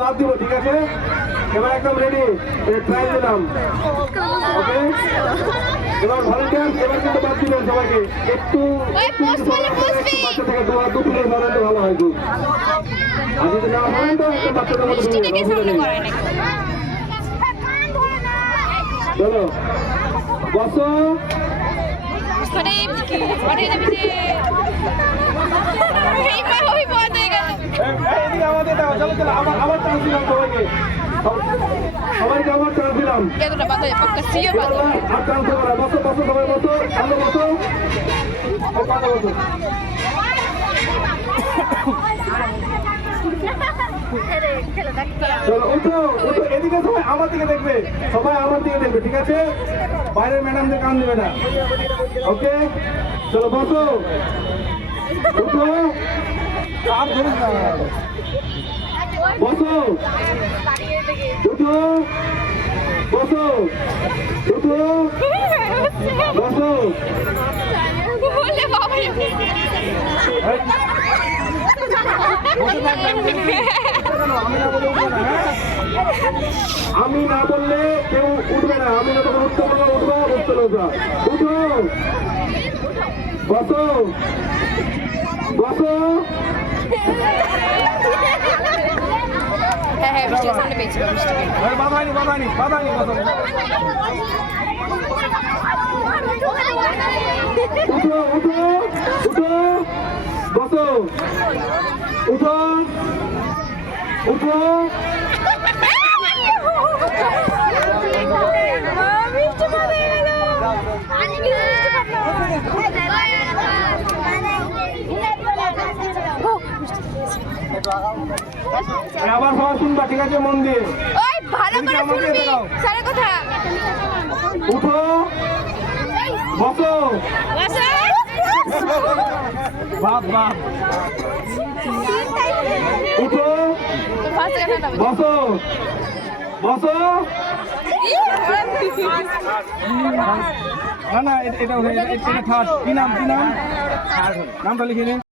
বাদ দিব, ঠিক আছে? এবার একদম রেডি, ট্রাই দিলাম। ওকে, এবার ভলেন্টিয়ার, এবার কিন্তু বাদ দিবেন সবাইকে। একটু বাচ্চা থেকে দু প্লেট ভলেন্টিয়ার ভালো হয় খুব। আর যদি না হয় তো একটা বাচ্চাদের মতো চলো বসো। আমাদের দাও, চলো চলো, আবার চান্স দিলাম সবাইকে, সবাইকে আবার চান্স দিলাম। আর চান্স দেবো না, বসো বসো সবাই বসো, ভালো বসো, ভালো বসো। চলো উঠো উঠো, এদিকে সবাই আমার দিকে দেখবে, সবাই আমার দিকে দেখবে, ঠিক আছে? বাইরের ম্যাডামদের কান দেবে না। ওকে, চলো বসো, উঠো, আর ধরিস না, বসো, উঠো, বসো, উঠো, বসো। আমি না বললে কেউ উঠবে না, আমি না তখন উঠতে বলবো, উঠবো, উঠতে বলবো, উঠো, বসো, বসো। বাধানি বাধানি বাধানি বসো, উঠো উঠো উঠো, বসো, উঠো উঠো। আবার সবাই শুনবা, ঠিক আছে? মন দিয়ে উঠো, বসো, বাপ বাপ, উঠো, বসো, বসো। না না, এটা থার্ড। কি নাম, কি নাম? নামটা লিখে নিন।